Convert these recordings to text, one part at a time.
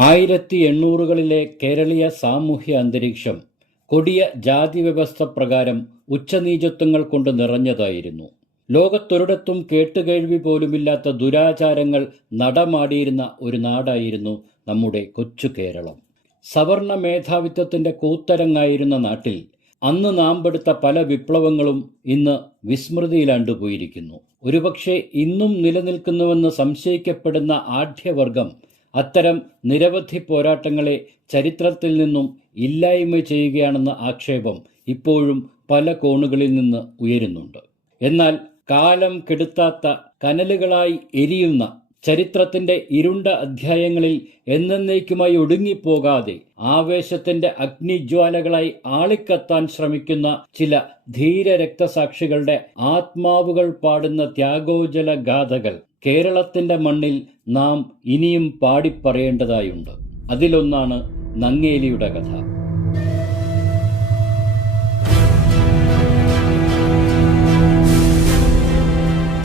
ആയിരത്തി എണ്ണൂറുകളിലെ കേരളീയ സാമൂഹ്യ അന്തരീക്ഷം കൊടിയ ജാതി വ്യവസ്ഥ പ്രകാരം ഉച്ചനീചത്വങ്ങൾ കൊണ്ട് നിറഞ്ഞതായിരുന്നു. ലോകത്തൊരിടത്തും കേട്ടുകേഴ്വി പോലുമില്ലാത്ത ദുരാചാരങ്ങൾ നടമാടിയിരുന്ന ഒരു നാടായിരുന്നു നമ്മുടെ കൊച്ചു കേരളം. സവർണ മേധാവിത്വത്തിന്റെ കൂത്തരങ്ങായിരുന്ന നാട്ടിൽ അന്ന് നാമ്പെടുത്ത പല വിപ്ലവങ്ങളും ഇന്ന് വിസ്മൃതിയിലാണ്ടുപോയിരിക്കുന്നു ഒരുപക്ഷെ ഇന്നും നിലനിൽക്കുന്നുവെന്ന് സംശയിക്കപ്പെടുന്ന ആഢ്യവർഗം അത്തരം നിരവധി പോരാട്ടങ്ങളെ ചരിത്രത്തിൽ നിന്നും ഇല്ലായ്മ ചെയ്യുകയാണെന്ന ആക്ഷേപം ഇപ്പോഴും പല കോണുകളിൽ നിന്ന് ഉയരുന്നുണ്ട്. എന്നാൽ കാലം കെടുത്താത്ത കനലുകളായി എരിയുന്ന ചരിത്രത്തിന്റെ ഇരുണ്ട അധ്യായങ്ങളിൽ എന്നേക്കുമായി ഒടുങ്ങിപ്പോകാതെ ആവേശത്തിന്റെ അഗ്നിജ്വാലകളായി ആളിക്കത്താൻ ശ്രമിക്കുന്ന ചില ധീര രക്തസാക്ഷികളുടെ ആത്മാവുകൾ പാടുന്ന ത്യാഗോജല ഗാഥകൾ കേരളത്തിന്റെ മണ്ണിൽ നാം ഇനിയും പാടിപ്പറയേണ്ടതായുണ്ട്. അതിലൊന്നാണ് നങ്ങേലിയുടെ കഥ.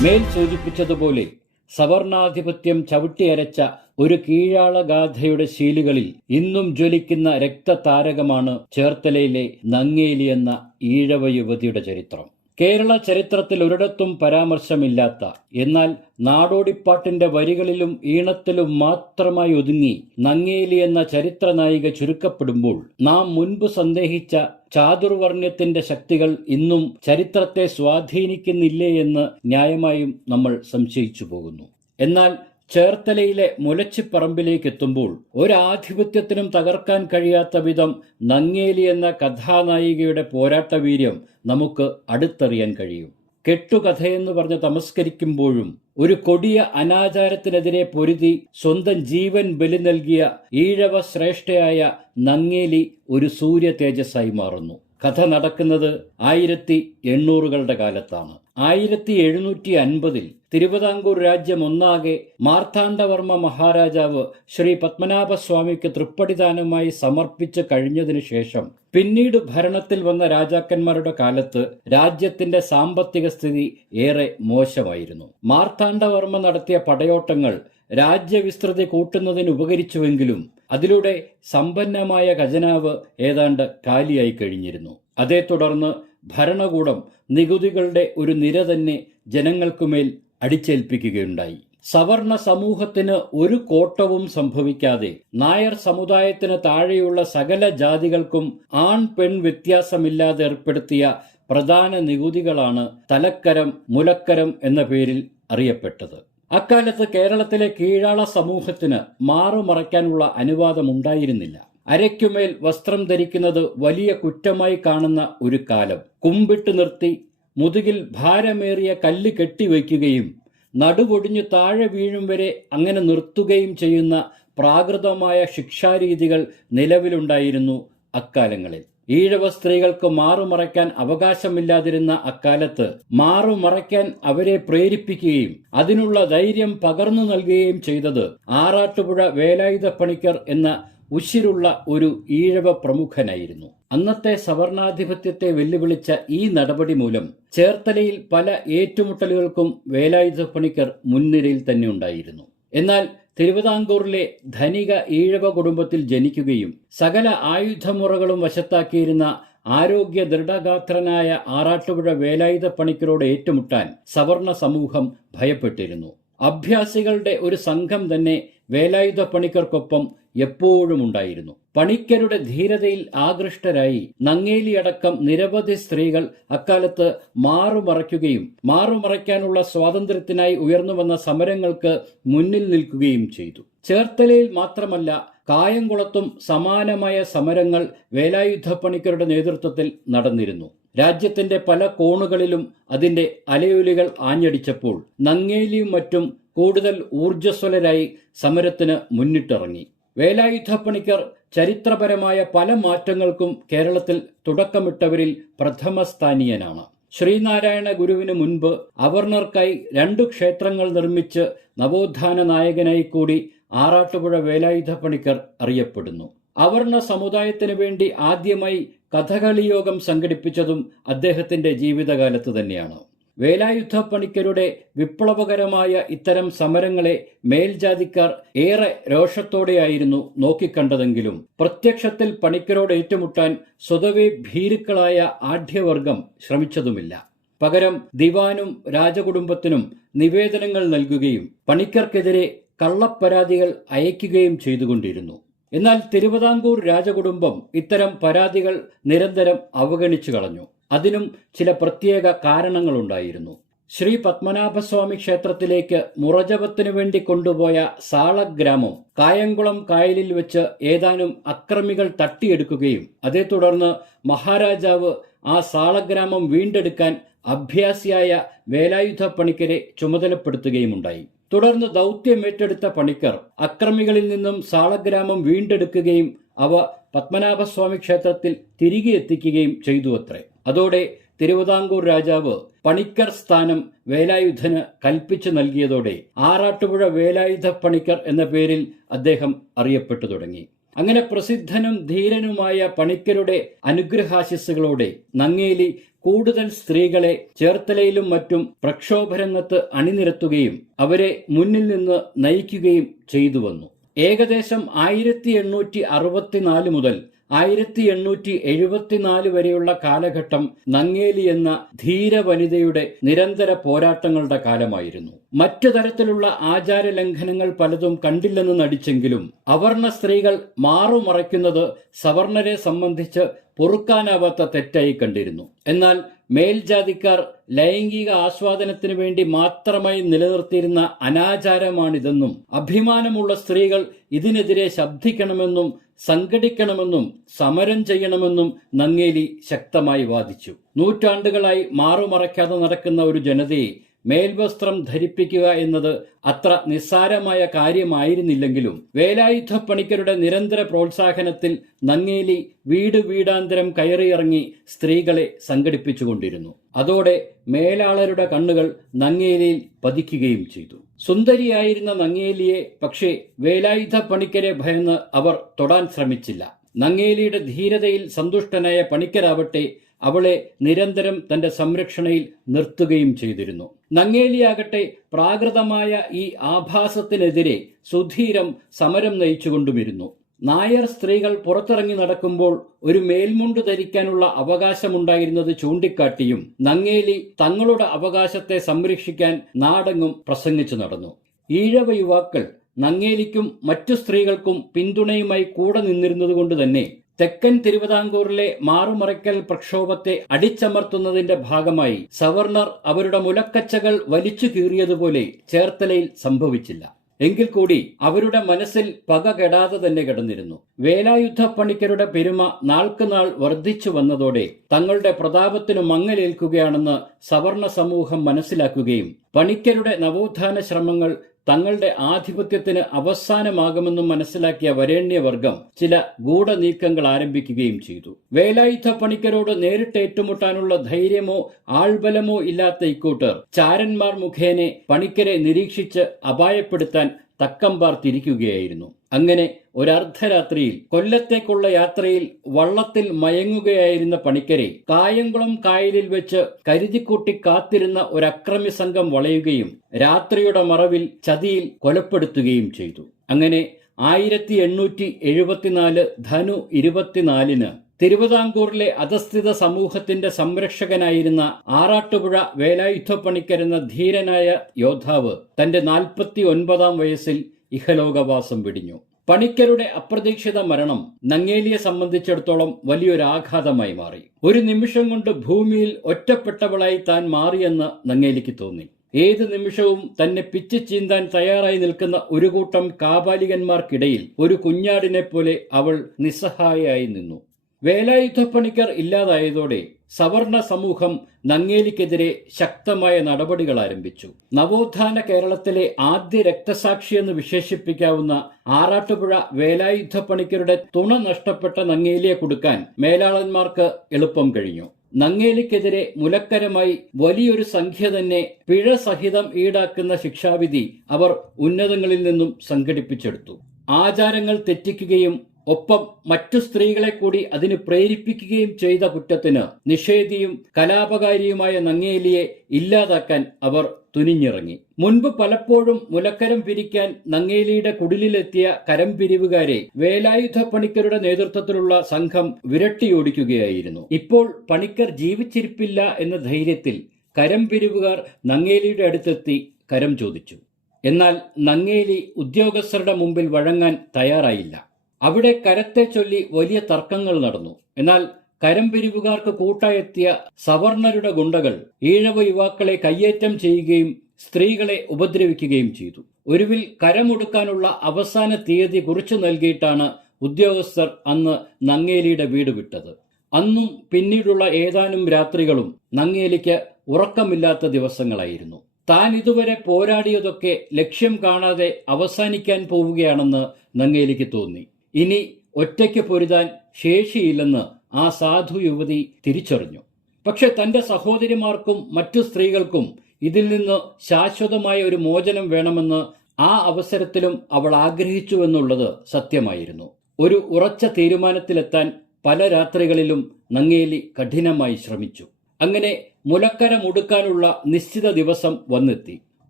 മേൽ സൂചിപ്പിച്ചതുപോലെ സവർണാധിപത്യം ചവിട്ടിയരച്ച ഒരു കീഴാളഗാഥയുടെ ശീലുകളിൽ ഇന്നും ജ്വലിക്കുന്ന രക്തതാരകമാണ് ചേർത്തലയിലെ നങ്ങേലി എന്ന ഈഴവ യുവതിയുടെ ചരിത്രം. കേരള ചരിത്രത്തിൽ ഒരിടത്തും പരാമർശമില്ലാത്ത എന്നാൽ നാടോടിപ്പാട്ടിന്റെ വരികളിലും ഈണത്തിലും മാത്രമായി ഒതുങ്ങി നങ്ങേലി എന്ന ചരിത്ര നായിക ചുരുക്കപ്പെടുമ്പോൾ നാം മുൻപ് സന്ദേഹിച്ച ചാതുർവർണ്യത്തിന്റെ ശക്തികൾ ഇന്നും ചരിത്രത്തെ സ്വാധീനിക്കുന്നില്ലേ എന്ന് ന്യായമായും നമ്മൾ സംശയിച്ചു പോകുന്നു. എന്നാൽ ചേർത്തലയിലെ മുലച്ചിപ്പറമ്പിലേക്ക് എത്തുമ്പോൾ ഒരാധിപത്യത്തിനും തകർക്കാൻ കഴിയാത്ത വിധം നങ്ങേലി എന്ന കഥാനായികയുടെ പോരാട്ടവീര്യം നമുക്ക് അടുത്തറിയാൻ കഴിയും. കെട്ടുകഥയെന്ന് പറഞ്ഞ് തമസ്കരിക്കുമ്പോഴും ഒരു കൊടിയ അനാചാരത്തിനെതിരെ പൊരുതി സ്വന്തം ജീവൻ ബലി നൽകിയ ഈഴവ ശ്രേഷ്ഠയായ നങ്ങേലി ഒരു സൂര്യ തേജസ്സായി മാറുന്നു. കഥ നടക്കുന്നത് ആയിരത്തി എണ്ണൂറുകളുടെ കാലത്താണ്. ആയിരത്തി എഴുന്നൂറ്റി അൻപതിൽ തിരുവിതാംകൂർ രാജ്യം ഒന്നാകെ മാർത്താണ്ഡവർമ്മ മഹാരാജാവ് ശ്രീ പത്മനാഭസ്വാമിക്ക് തൃപ്പടിദാനമായി സമർപ്പിച്ചു കഴിഞ്ഞതിനു ശേഷം പിന്നീട് ഭരണത്തിൽ വന്ന രാജാക്കന്മാരുടെ കാലത്ത് രാജ്യത്തിന്റെ സാമ്പത്തിക സ്ഥിതി ഏറെ മോശമായിരുന്നു. മാർത്താണ്ഡവർമ്മ നടത്തിയ പടയോട്ടങ്ങൾ രാജ്യവിസ്തൃതി കൂട്ടുന്നതിന് ഉപകരിച്ചുവെങ്കിലും അതിലൂടെ സമ്പന്നമായ ഖജനാവ് ഏതാണ്ട് കാലിയായി കഴിഞ്ഞിരുന്നു. അതേ തുടർന്ന് ഭരണകൂടം നികുതികളുടെ ഒരു നിര തന്നെ ജനങ്ങൾക്കുമേൽ അടിച്ചേൽപ്പിക്കുകയുണ്ടായി. സവർണ സമൂഹത്തിന് ഒരു കോട്ടവും സംഭവിക്കാതെ നായർ സമുദായത്തിന് താഴെയുള്ള സകല ജാതികൾക്കും ആൺ പെൺ വ്യത്യാസമില്ലാതെ ഏർപ്പെടുത്തിയ പ്രധാന നികുതികളാണ് തലക്കരം മുലക്കരം എന്ന പേരിൽ അറിയപ്പെട്ടത്. അക്കാലത്ത് കേരളത്തിലെ കീഴാള സമൂഹത്തിന് മാറുമറയ്ക്കാനുള്ള അനുവാദമുണ്ടായിരുന്നില്ല. അരയ്ക്കുമേൽ വസ്ത്രം ധരിക്കുന്നത് വലിയ കുറ്റമായി കാണുന്ന ഒരു കാലം. കുമ്പിട്ട് നിർത്തി മുതുകിൽ ഭാരമേറിയ കല്ല് കെട്ടിവയ്ക്കുകയും നടുവൊടിഞ്ഞു താഴെ വീഴും വരെ അങ്ങനെ നിർത്തുകയും ചെയ്യുന്ന പ്രാകൃതമായ ശിക്ഷാരീതികൾ നിലവിലുണ്ടായിരുന്നു അക്കാലങ്ങളിൽ. ഈഴവ സ്ത്രീകൾക്ക് മാറുമറയ്ക്കാൻ അവകാശമില്ലാതിരുന്ന അക്കാലത്ത് മാറുമറയ്ക്കാൻ അവരെ പ്രേരിപ്പിക്കുകയും അതിനുള്ള ധൈര്യം പകർന്നു നൽകുകയും ചെയ്തത് ആറാട്ടുപുഴ വേലായുധ പണിക്കർ എന്ന ഉശിരുള്ള ഒരു ഈഴവ പ്രമുഖനായിരുന്നു. അന്നത്തെ സവർണാധിപത്യത്തെ വെല്ലുവിളിച്ച ഈ നടപടി മൂലം ചേർത്തലയിൽ പല ഏറ്റുമുട്ടലുകൾക്കും വേലായുധ പണിക്കർ മുൻനിരയിൽ തന്നെ ഉണ്ടായിരുന്നു. എന്നാൽ തിരുവിതാംകൂറിലെ ധനിക ഈഴവ കുടുംബത്തിൽ ജനിക്കുകയും സകല ആയുധമുറകളും വശത്താക്കിയിരുന്ന ആരോഗ്യ ദൃഢഗാത്രനായ ആറാട്ടുപുഴ വേലായുധ പണിക്കരോട് ഏറ്റുമുട്ടാൻ സവർണ സമൂഹം ഭയപ്പെട്ടിരുന്നു. അഭ്യാസികളുടെ ഒരു സംഘം തന്നെ വേലായുധ പണിക്കർക്കൊപ്പം എപ്പോഴും ഉണ്ടായിരുന്നു. പണിക്കരുടെ ധീരതയിൽ ആകൃഷ്ടരായി നങ്ങേലിയടക്കം നിരവധി സ്ത്രീകൾ അക്കാലത്ത് മാറുമറയ്ക്കുകയും മാറുമറയ്ക്കാനുള്ള സ്വാതന്ത്ര്യത്തിനായി ഉയർന്നുവന്ന സമരങ്ങൾക്ക് മുന്നിൽ നിൽക്കുകയും ചെയ്തു. ചേർത്തലയിൽ മാത്രമല്ല കായംകുളത്തും സമാനമായ സമരങ്ങൾ വേലായുധ പണിക്കരുടെ നേതൃത്വത്തിൽ നടന്നിരുന്നു. രാജ്യത്തിന്റെ പല കോണുകളിലും അതിന്റെ അലയൊലികൾ ആഞ്ഞടിച്ചപ്പോൾ നങ്ങേലിയും മറ്റും കൂടുതൽ ഊർജസ്വലരായി സമരത്തിന് മുന്നിട്ടിറങ്ങി. വേലായുധപ്പണിക്കർ ചരിത്രപരമായ പല മാറ്റങ്ങൾക്കും കേരളത്തിൽ തുടക്കമിട്ടവരിൽ പ്രഥമസ്ഥാനീയനാണ് ശ്രീനാരായണ ഗുരുവിന് മുൻപ് അവർണർക്കായി രണ്ടു ക്ഷേത്രങ്ങൾ നിർമ്മിച്ച് നവോത്ഥാന നായകനായി കൂടി ആറാട്ടുപുഴ വേലായുധ പണിക്കർ അറിയപ്പെടുന്നു. അവർണ സമുദായത്തിനു വേണ്ടി ആദ്യമായി കഥകളിയോഗം സംഘടിപ്പിച്ചതും അദ്ദേഹത്തിന്റെ ജീവിതകാലത്ത് തന്നെയാണ്. വേലായുധ പണിക്കരുടെ വിപ്ലവകരമായ ഇത്തരം സമരങ്ങളെ മേൽജാതിക്കാർ ഏറെ രോഷത്തോടെയായിരുന്നു നോക്കിക്കണ്ടതെങ്കിലും പ്രത്യക്ഷത്തിൽ പണിക്കരോട് ഏറ്റുമുട്ടാൻ സ്വതവേ ഭീരുക്കളായ ആഢ്യവർഗം ശ്രമിച്ചതുമില്ല. പകരം ദിവാനും രാജകുടുംബത്തിനും നിവേദനങ്ങൾ നൽകുകയും പണിക്കർക്കെതിരെ കള്ളപ്പരാതികൾ അയക്കുകയും ചെയ്തുകൊണ്ടിരുന്നു. എന്നാൽ തിരുവിതാംകൂർ രാജകുടുംബം ഇത്തരം പരാതികൾ നിരന്തരം അവഗണിച്ചു കളഞ്ഞു. അതിനും ചില പ്രത്യേക കാരണങ്ങളുണ്ടായിരുന്നു. ശ്രീ പത്മനാഭസ്വാമി ക്ഷേത്രത്തിലേക്ക് മുറജപത്തിനു വേണ്ടി കൊണ്ടുപോയ സാളഗ്രാമം കായംകുളം കായലിൽ വെച്ച് ഏതാനും അക്രമികൾ തട്ടിയെടുക്കുകയും അതേ തുടർന്ന് മഹാരാജാവ് ആ സാളഗ്രാമം വീണ്ടെടുക്കാൻ അഭ്യാസിയായ വേലായുധ പണിക്കരെ ചുമതലപ്പെടുത്തുകയുമുണ്ടായി. തുടർന്ന് ദൗത്യം ഏറ്റെടുത്ത പണിക്കർ അക്രമികളിൽ നിന്നും സാളഗ്രാമം വീണ്ടെടുക്കുകയും അവ പത്മനാഭസ്വാമി ക്ഷേത്രത്തിൽ തിരികെ എത്തിക്കുകയും ചെയ്തു അത്രേ അതോടെ തിരുവിതാംകൂർ രാജാവ് പണിക്കർ സ്ഥാനം വേലായുധന് കൽപ്പിച്ചു നൽകിയതോടെ ആറാട്ടുപുഴ വേലായുധ പണിക്കർ എന്ന പേരിൽ അദ്ദേഹം അറിയപ്പെട്ടു തുടങ്ങി. അങ്ങനെ പ്രസിദ്ധനും ധീരനുമായ പണിക്കരുടെ അനുഗ്രഹാശിസ്സുകളോടെ നങ്ങേലി കൂടുതൽ സ്ത്രീകളെ ചേർത്തലയിലും മറ്റും പ്രക്ഷോഭരംഗത്ത് അണിനിരത്തുകയും അവരെ മുന്നിൽ നിന്ന് നയിക്കുകയും ചെയ്തു വന്നു ഏകദേശം ആയിരത്തി എണ്ണൂറ്റി അറുപത്തിനാല് മുതൽ ആയിരത്തി എണ്ണൂറ്റി എഴുപത്തിനാല് വരെയുള്ള കാലഘട്ടം നങ്ങേലി എന്ന ധീര വനിതയുടെ നിരന്തര പോരാട്ടങ്ങളുടെ കാലമായിരുന്നു. മറ്റു തരത്തിലുള്ള ആചാര ലംഘനങ്ങൾ പലതും കണ്ടില്ലെന്ന് നടിച്ചെങ്കിലും അവർണ സ്ത്രീകൾ മാറുമറയ്ക്കുന്നത് സവർണരെ സംബന്ധിച്ച് പൊറുക്കാനാവാത്ത തെറ്റായി കണ്ടിരുന്നു. എന്നാൽ മേൽജാതിക്കാർ ലൈംഗിക ആസ്വാദനത്തിന് വേണ്ടി മാത്രമായി നിലനിർത്തിയിരുന്ന അനാചാരമാണിതെന്നും അഭിമാനമുള്ള സ്ത്രീകൾ ഇതിനെതിരെ ശബ്ദിക്കണമെന്നും സംഘടിക്കണമെന്നും സമരം ചെയ്യണമെന്നും നങ്ങേലി ശക്തമായി വാദിച്ചു. നൂറ്റാണ്ടുകളായി മാറുമറയ്ക്കാതെ നടക്കുന്ന ഒരു ജനതയെ മേൽവസ്ത്രം ധരിപ്പിക്കുക എന്നത് അത്ര നിസ്സാരമായ കാര്യമായിരുന്നില്ലെങ്കിലും വേലായുധ പണിക്കരുടെ നിരന്തര പ്രോത്സാഹനത്തിൽ നങ്ങേലി വീട് വീടാന്തരം കയറിയിറങ്ങി സ്ത്രീകളെ സംഘടിപ്പിച്ചുകൊണ്ടിരുന്നു. അതോടെ മേലാളരുടെ കണ്ണുകൾ നങ്ങേലിയിൽ പതിക്കുകയും ചെയ്തു. സുന്ദരിയായിരുന്ന നങ്ങേലിയെ പക്ഷേ വേലായുധ പണിക്കരെ ഭയന്ന് അവർ തൊടാൻ ശ്രമിച്ചില്ല. നങ്ങേലിയുടെ ധീരതയിൽ സന്തുഷ്ടനായ പണിക്കരാവട്ടെ അവളെ നിരന്തരം തന്റെ സംരക്ഷണയിൽ നിർത്തുകയും ചെയ്തിരുന്നു. നങ്ങേലിയാകട്ടെ പ്രാകൃതമായ ഈ ആഭാസത്തിനെതിരെ സുധീരം സമരം നയിച്ചുകൊണ്ടുമിരുന്നു. നായർ സ്ത്രീകൾ പുറത്തിറങ്ങി നടക്കുമ്പോൾ ഒരു മേൽമുണ്ട് ധരിക്കാനുള്ള അവകാശമുണ്ടായിരുന്നത് ചൂണ്ടിക്കാട്ടിയും നങ്ങേലി തങ്ങളുടെ അവകാശത്തെ സംരക്ഷിക്കാൻ നാടെങ്ങും പ്രസംഗിച്ചു നടന്നു. ഈഴവ യുവാക്കൾ നങ്ങേലിക്കും മറ്റു സ്ത്രീകൾക്കും പിന്തുണയുമായി കൂടെ നിന്നിരുന്നതുകൊണ്ട് തന്നെ തെക്കൻ തിരുവിതാംകൂറിലെ മാറുമറയ്ക്കൽ പ്രക്ഷോഭത്തെ അടിച്ചമർത്തുന്നതിന്റെ ഭാഗമായി സവർണർ അവരുടെ മുലക്കച്ചകൾ വലിച്ചു കീറിയതുപോലെ ചേർത്തലയിൽ സംഭവിച്ചില്ല. എങ്കിൽ കൂടി അവരുടെ മനസ്സിൽ പക കെടാതെ തന്നെ കിടന്നിരുന്നു. വേലായുധ പണിക്കരുടെ പെരുമ നാൾക്കുനാൾ വർദ്ധിച്ചു വന്നതോടെ തങ്ങളുടെ പ്രതാപത്തിനു മങ്ങലേൽക്കുകയാണെന്ന് സവർണ സമൂഹം മനസ്സിലാക്കുകയും പണിക്കരുടെ നവോത്ഥാന ശ്രമങ്ങൾ തങ്ങളുടെ ആധിപത്യത്തിന് അവസാനമാകുമെന്നും മനസ്സിലാക്കിയ വരേണ്യവർഗം ചില ഗൂഢനീക്കങ്ങൾ ആരംഭിക്കുകയും ചെയ്തു. വേലായുധ പണിക്കരോട് നേരിട്ട് ഏറ്റുമുട്ടാനുള്ള ധൈര്യമോ ആൾബലമോ ഇല്ലാത്ത ഇക്കൂട്ടർ ചാരന്മാർ മുഖേനെ പണിക്കരെ നിരീക്ഷിച്ച് അപായപ്പെടുത്താൻ തക്കം പാർത്തിരിക്കുകയായിരുന്നു. അങ്ങനെ ഒരർദ്ധരാത്രിയിൽ കൊല്ലത്തേക്കുള്ള യാത്രയിൽ വള്ളത്തിൽ മയങ്ങുകയായിരുന്ന പണിക്കരെ കായംകുളം കായലിൽ വെച്ച് കരുതിക്കൂട്ടി കാത്തിരുന്ന ഒരു ഒരക്രമി സംഘം വളയുകയും രാത്രിയുടെ മറവിൽ ചതിയിൽ കൊലപ്പെടുത്തുകയും ചെയ്തു. അങ്ങനെ ആയിരത്തി എണ്ണൂറ്റി എഴുപത്തിനാല് ധനു ഇരുപത്തിനാലിന് തിരുവിതാംകൂറിലെ അധസ്ഥിത സമൂഹത്തിന്റെ സംരക്ഷകനായിരുന്ന ആറാട്ടുപുഴ വേലായുധ പണിക്കരെന്ന ധീരനായ യോദ്ധാവ് തന്റെ നാൽപ്പത്തി ഒൻപതാം വയസ്സിൽ ഇഹലോകവാസം വെടിഞ്ഞു. പണിക്കരുടെ അപ്രതീക്ഷിത മരണം നങ്ങേലിയെ സംബന്ധിച്ചിടത്തോളം വലിയൊരാഘാതമായി മാറി. ഒരു നിമിഷം കൊണ്ട് ഭൂമിയിൽ ഒറ്റപ്പെട്ടവളായി താൻ മാറിയെന്ന് നങ്ങേലിക്ക് തോന്നി. ഏത് നിമിഷവും തന്നെ പിച്ചു ചീന്താൻ തയ്യാറായി നിൽക്കുന്ന ഒരു കൂട്ടം കാപാലികന്മാർക്കിടയിൽ ഒരു കുഞ്ഞാടിനെ പോലെ അവൾ നിസ്സഹായയായി നിന്നു. വേലായുധപ്പണിക്കർ ഇല്ലാതായതോടെ സവർണ സമൂഹം നങ്ങേലിക്കെതിരെ ശക്തമായ നടപടികൾ ആരംഭിച്ചു. നവോത്ഥാന കേരളത്തിലെ ആദ്യ രക്തസാക്ഷി എന്ന് വിശേഷിപ്പിക്കാവുന്ന ആറാട്ടുപുഴ വേലായുധ പണിക്കരുടെ തുണ നഷ്ടപ്പെട്ട നങ്ങേലിയെ കൊടുക്കാൻ മേലാളന്മാർക്ക് എളുപ്പം കഴിഞ്ഞു. നങ്ങേലിക്കെതിരെ മുലക്കരമായി വലിയൊരു സംഖ്യ തന്നെ പിഴ സഹിതം ഈടാക്കുന്ന ശിക്ഷാവിധി അവർ ഉന്നതങ്ങളിൽ നിന്നും സംഘടിപ്പിച്ചെടുത്തു. ആചാരങ്ങൾ തെറ്റിക്കുകയും ഒപ്പം മറ്റു സ്ത്രീകളെ കൂടി അതിന് പ്രേരിപ്പിക്കുകയും ചെയ്ത കുറ്റത്തിന് നിഷേധിയും കലാപകാരിയുമായ നങ്ങേലിയെ ഇല്ലാതാക്കാൻ അവർ തുനിഞ്ഞിറങ്ങി. മുൻപ് പലപ്പോഴും മുലക്കരം പിരിക്കാൻ നങ്ങേലിയുടെ കുടിലിലെത്തിയ കരം പിരിവുകാരെ വേലായുധ പണിക്കരുടെ നേതൃത്വത്തിലുള്ള സംഘം വിരട്ടിയോടിക്കുകയായിരുന്നു. ഇപ്പോൾ പണിക്കർ ജീവിച്ചിരിപ്പില്ല എന്ന ധൈര്യത്തിൽ കരം പിരിവുകാർ നങ്ങേലിയുടെ അടുത്തെത്തി കരം ചോദിച്ചു. എന്നാൽ നങ്ങേലി ഉദ്യോഗസ്ഥരുടെ മുമ്പിൽ വഴങ്ങാൻ തയ്യാറായില്ല. അവിടെ കരത്തെ ചൊല്ലി വലിയ തർക്കങ്ങൾ നടന്നു. എന്നാൽ കരം പിരിവുകാർക്ക് കൂട്ടായെത്തിയ സവർണരുടെ ഗുണ്ടകൾ ഈഴവ യുവാക്കളെ കയ്യേറ്റം ചെയ്യുകയും സ്ത്രീകളെ ഉപദ്രവിക്കുകയും ചെയ്തു. ഒരുവിൽ കരമൊടുക്കാനുള്ള അവസാന തീയതി കുറിച്ചു നൽകിയിട്ടാണ് ഉദ്യോഗസ്ഥർ അന്ന് നങ്ങേലിയുടെ വീട് വിട്ടത്. അന്നും പിന്നീടുള്ള ഏതാനും രാത്രികളും നങ്ങേലിക്ക് ഉറക്കമില്ലാത്ത ദിവസങ്ങളായിരുന്നു. താൻ ഇതുവരെ പോരാടിയതൊക്കെ ലക്ഷ്യം കാണാതെ അവസാനിക്കാൻ പോവുകയാണെന്ന് നങ്ങേലിക്ക് തോന്നി. ഇനി ഒറ്റയ്ക്ക് പൊരുതാൻ ശേഷിയില്ലെന്ന് ആ സാധു യുവതി തിരിച്ചറിഞ്ഞു. പക്ഷെ തന്റെ സഹോദരിമാർക്കും മറ്റു സ്ത്രീകൾക്കും ഇതിൽ നിന്ന് ശാശ്വതമായ ഒരു മോചനം വേണമെന്ന് ആ അവസരത്തിലും അവൾ ആഗ്രഹിച്ചുവെന്നുള്ളത് സത്യമായിരുന്നു. ഒരു ഉറച്ച തീരുമാനത്തിലെത്താൻ പല രാത്രികളിലും നങ്ങേലി കഠിനമായി ശ്രമിച്ചു. അങ്ങനെ മുലക്കര മുടുക്കാനുള്ള നിശ്ചിത ദിവസം വന്നെത്തി.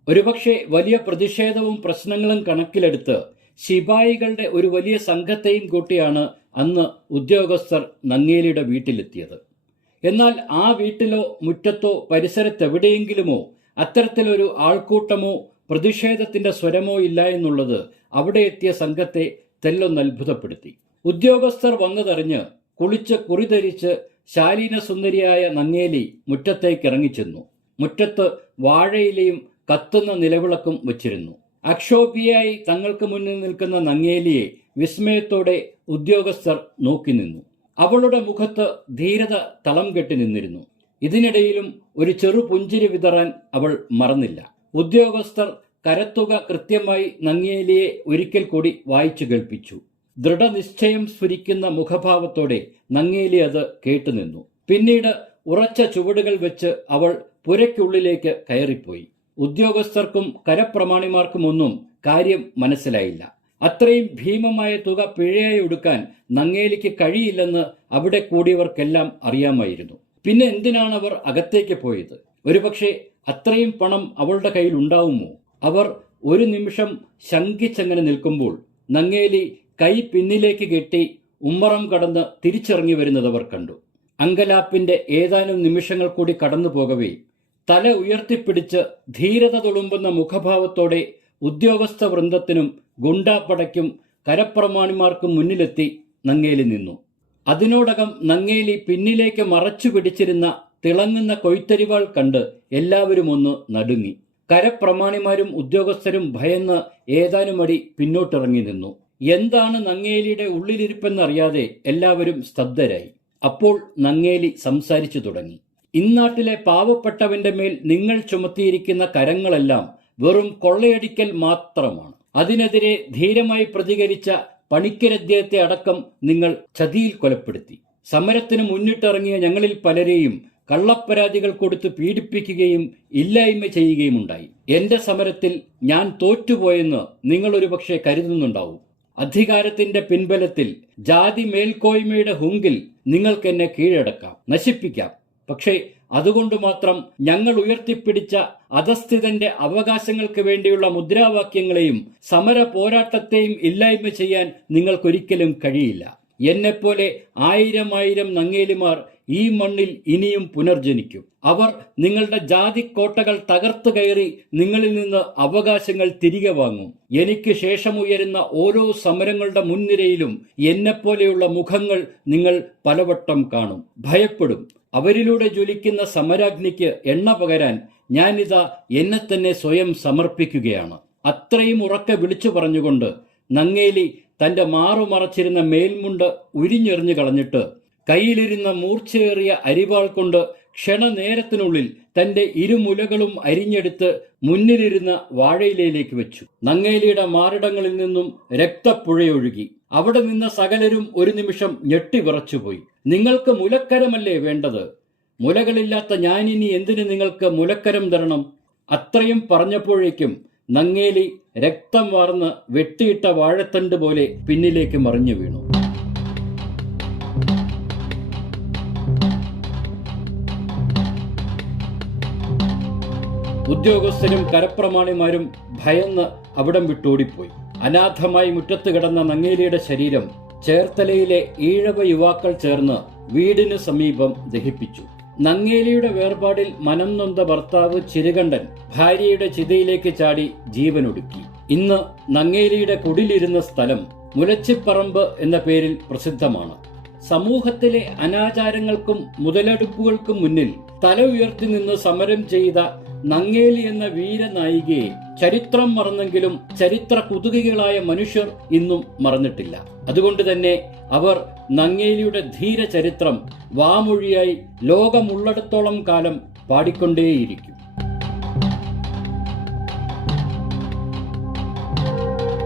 ഒരുപക്ഷെ വലിയ പ്രതിഷേധവും പ്രശ്നങ്ങളും കണക്കിലെടുത്ത് ശിപായികളുടെ ഒരു വലിയ സംഘത്തെയും കൂട്ടിയാണ് അന്ന് ഉദ്യോഗസ്ഥർ നങ്ങേലിയുടെ വീട്ടിലെത്തിയത്. എന്നാൽ ആ വീട്ടിലോ മുറ്റത്തോ പരിസരത്തെവിടെയെങ്കിലുമോ അത്തരത്തിലൊരു ആൾക്കൂട്ടമോ പ്രതിഷേധത്തിന്റെ സ്വരമോ ഇല്ല എന്നുള്ളത് അവിടെ എത്തിയ സംഘത്തെ തെല്ലൊന്ന് അത്ഭുതപ്പെടുത്തി. ഉദ്യോഗസ്ഥർ വന്നതറിഞ്ഞ് കുളിച്ച് കുറിധരിച്ച് ശാലീന സുന്ദരിയായ നങ്ങേലി മുറ്റത്തേക്ക് ഇറങ്ങിച്ചെന്നു. മുറ്റത്ത് വാഴയിലയും കത്തുന്ന നിലവിളക്കും വച്ചിരുന്നു. അക്ഷോഭിയായി തങ്ങൾക്ക് മുന്നിൽ നിൽക്കുന്ന നങ്ങേലിയെ വിസ്മയത്തോടെ ഉദ്യോഗസ്ഥർ നോക്കി നിന്നു. അവളുടെ മുഖത്ത് ധീരത തളം കെട്ടി നിന്നിരുന്നു. ഇതിനിടയിലും ഒരു ചെറു പുഞ്ചിരി വിതറാൻ അവൾ മറന്നില്ല. ഉദ്യോഗസ്ഥർ കരത്തുക കൃത്യമായി നങ്ങേലിയെ ഒരിക്കൽ കൂടി വായിച്ചു കേൾപ്പിച്ചു. ദൃഢനിശ്ചയം സ്ഫുരിക്കുന്ന മുഖഭാവത്തോടെ നങ്ങേലി അത് കേട്ടുനിന്നു. പിന്നീട് ഉറച്ച ചുവടുകൾ വെച്ച് അവൾ പുരയ്ക്കുള്ളിലേക്ക് കയറിപ്പോയി. ഉദ്യോഗസ്ഥർക്കും കരപ്രമാണിമാർക്കുമൊന്നും കാര്യം മനസ്സിലായില്ല. അത്രയും ഭീമമായ തുക പിഴയായി ഒടുക്കാൻ നങ്ങേലിക്ക് കഴിയില്ലെന്ന് അവിടെ കൂടിയവർക്കെല്ലാം അറിയാമായിരുന്നു. പിന്നെ എന്തിനാണ് അവർ അകത്തേക്ക് പോയത്? ഒരുപക്ഷെ അത്രയും പണം അവളുടെ കയ്യിൽ ഉണ്ടാവുമോ? അവർ ഒരു നിമിഷം ശങ്കിച്ചങ്ങനെ നിൽക്കുമ്പോൾ നങ്ങേലി കൈ പിന്നിലേക്ക് കെട്ടി ഉമ്മറം കടന്ന് തിരിച്ചിറങ്ങി വരുന്നത് അവർ കണ്ടു. അങ്കലാപ്പിന്റെ ഏതാനും നിമിഷങ്ങൾ കൂടി കടന്നു പോകവേ തല ഉയർത്തിപ്പിടിച്ച് ധീരത തുളുമ്പുന്ന മുഖഭാവത്തോടെ ഉദ്യോഗസ്ഥ വൃന്ദത്തിനും ഗുണ്ടാപ്പടയ്ക്കും കരപ്രമാണിമാർക്കും മുന്നിലെത്തി നങ്ങേലി നിന്നു. അതിനോടകം നങ്ങേലി പിന്നിലേക്ക് മറച്ചു പിടിച്ചിരുന്ന തിളങ്ങുന്ന കൊയ്ത്തരിവാൾ കണ്ട് എല്ലാവരും ഒന്ന് നടുങ്ങി. കരപ്രമാണിമാരും ഉദ്യോഗസ്ഥരും ഭയന്ന് ഏതാനും അടി പിന്നോട്ടിറങ്ങി നിന്നു. എന്താണ് നങ്ങേലിയുടെ ഉള്ളിലിരിപ്പെന്നറിയാതെ എല്ലാവരും സ്തബ്ധരായി. അപ്പോൾ നങ്ങേലി സംസാരിച്ചു തുടങ്ങി. ഇന്നാട്ടിലെ പാവപ്പെട്ടവന്റെ മേൽ നിങ്ങൾ ചുമത്തിയിരിക്കുന്ന കരങ്ങളെല്ലാം വെറും കൊള്ളയടിക്കൽ മാത്രമാണ്. അതിനെതിരെ ധീരമായി പ്രതികരിച്ച പണിക്കരദ്ദേഹത്തെ അടക്കം നിങ്ങൾ ചതിയിൽ കൊലപ്പെടുത്തി. സമരത്തിന് മുന്നിട്ടിറങ്ങിയ ഞങ്ങളിൽ പലരെയും കള്ളപ്പരാതികൾ കൊടുത്ത് പീഡിപ്പിക്കുകയും ഇല്ലായ്മ ചെയ്യുകയും ഉണ്ടായി എന്റെ സമരത്തിൽ ഞാൻ തോറ്റുപോയെന്ന് നിങ്ങൾ ഒരുപക്ഷെ കരുതുന്നുണ്ടാവും. അധികാരത്തിന്റെ പിൻബലത്തിൽ ജാതി മേൽക്കോയ്മയുടെ ഹുങ്കിൽ നിങ്ങൾക്കെന്നെ കീഴടക്കാം. നശിപ്പിക്കാം. പക്ഷേ അതുകൊണ്ട് മാത്രം ഞങ്ങൾ ഉയർത്തിപ്പിടിച്ച അധസ്ഥിതന്റെ അവകാശങ്ങൾക്ക് വേണ്ടിയുള്ള മുദ്രാവാക്യങ്ങളെയും സമര പോരാട്ടത്തെയും ഇല്ലായ്മ ചെയ്യാൻ നിങ്ങൾക്കൊരിക്കലും കഴിയില്ല. എന്നെപ്പോലെ ആയിരം ആയിരം നങ്ങേലിമാർ ഈ മണ്ണിൽ ഇനിയും പുനർജനിക്കും. അവർ നിങ്ങളുടെ ജാതിക്കോട്ടകൾ തകർത്തു കയറി നിങ്ങളിൽ നിന്ന് അവകാശങ്ങൾ തിരികെ വാങ്ങും. എനിക്ക് ശേഷമുയരുന്ന ഓരോ സമരങ്ങളുടെ മുൻനിരയിലും എന്നെപ്പോലെയുള്ള മുഖങ്ങൾ നിങ്ങൾ പലവട്ടം കാണും. ഭയപ്പെടും. അവരിലൂടെ ജ്വലിക്കുന്ന സമരാഗ്നിക്ക് എണ്ണ പകരാൻ ഞാനിതാ എന്നെ തന്നെ സ്വയം സമർപ്പിക്കുകയാണ്. അത്രയും ഉറക്കെ വിളിച്ചു പറഞ്ഞുകൊണ്ട് നങ്ങേലി തന്റെ മാറുമറച്ചിരുന്ന മേൽമുണ്ട് ഉരിഞ്ഞെറിഞ്ഞു കളഞ്ഞിട്ട് കയ്യിലിരുന്ന മൂർച്ചയേറിയ അരിവാൾ കൊണ്ട് ക്ഷണനേരത്തിനുള്ളിൽ തന്റെ ഇരുമുലകളും അരിഞ്ഞെടുത്ത് മുന്നിലിരുന്ന വാഴയിലയിലേക്ക് വെച്ചു. നങ്ങേലിയുടെ മാറിടങ്ങളിൽ നിന്നും രക്തപ്പുഴയൊഴുകി. അവിടെ നിന്ന സകലരും ഒരു നിമിഷം ഞെട്ടി വിറച്ചുപോയി. നിങ്ങൾക്ക് മുലക്കരമല്ലേ വേണ്ടത്? മുലകളില്ലാത്ത ഞാനിനി എന്തിനു നിങ്ങൾക്ക് മുലക്കരം തരണം? അത്രയും പറഞ്ഞപ്പോഴേക്കും നങ്ങേലി രക്തം വാർന്ന് വെട്ടിയിട്ട വാഴത്തണ്ട് പോലെ പിന്നിലേക്ക് മറിഞ്ഞു വീണു. ഉദ്യോഗസ്ഥരും കരപ്രമാണിമാരും ഭയന്ന് അവിടം വിട്ടോടിപ്പോയി. അനാഥമായി മുറ്റത്ത് കിടന്ന നങ്ങേലിയുടെ ശരീരം ചേർത്തലയിലെ ഈഴവ യുവാക്കൾ ചേർന്ന് വീടിന് സമീപം ദഹിപ്പിച്ചു. നങ്ങേലിയുടെ വേർപാടിൽ മനം നൊന്ത ഭർത്താവ് ചിരുകണ്ഠൻ ഭാര്യയുടെ ചിതയിലേക്ക് ചാടി ജീവനൊടുക്കി. ഇന്ന് നങ്ങേലിയുടെ കുടിലിരുന്ന സ്ഥലം മുലച്ചിപ്പറമ്പ് എന്ന പേരിൽ പ്രസിദ്ധമാണ്. സമൂഹത്തിലെ അനാചാരങ്ങൾക്കും മുതലെടുപ്പുകൾക്കും മുന്നിൽ തല ഉയർത്തി നിന്ന് സമരം ചെയ്ത നങ്ങേലി എന്ന വീരനായികയെ ചരിത്രം മറന്നെങ്കിലും ചരിത്ര കുതുകികളായ മനുഷ്യർ ഇന്നും മറന്നിട്ടില്ല. അതുകൊണ്ട് തന്നെ അവർ നങ്ങേലിയുടെ ധീര ചരിത്രം വാമൊഴിയായി ലോകമുള്ളിടത്തോളം കാലം പാടിക്കൊണ്ടേയിരിക്കും.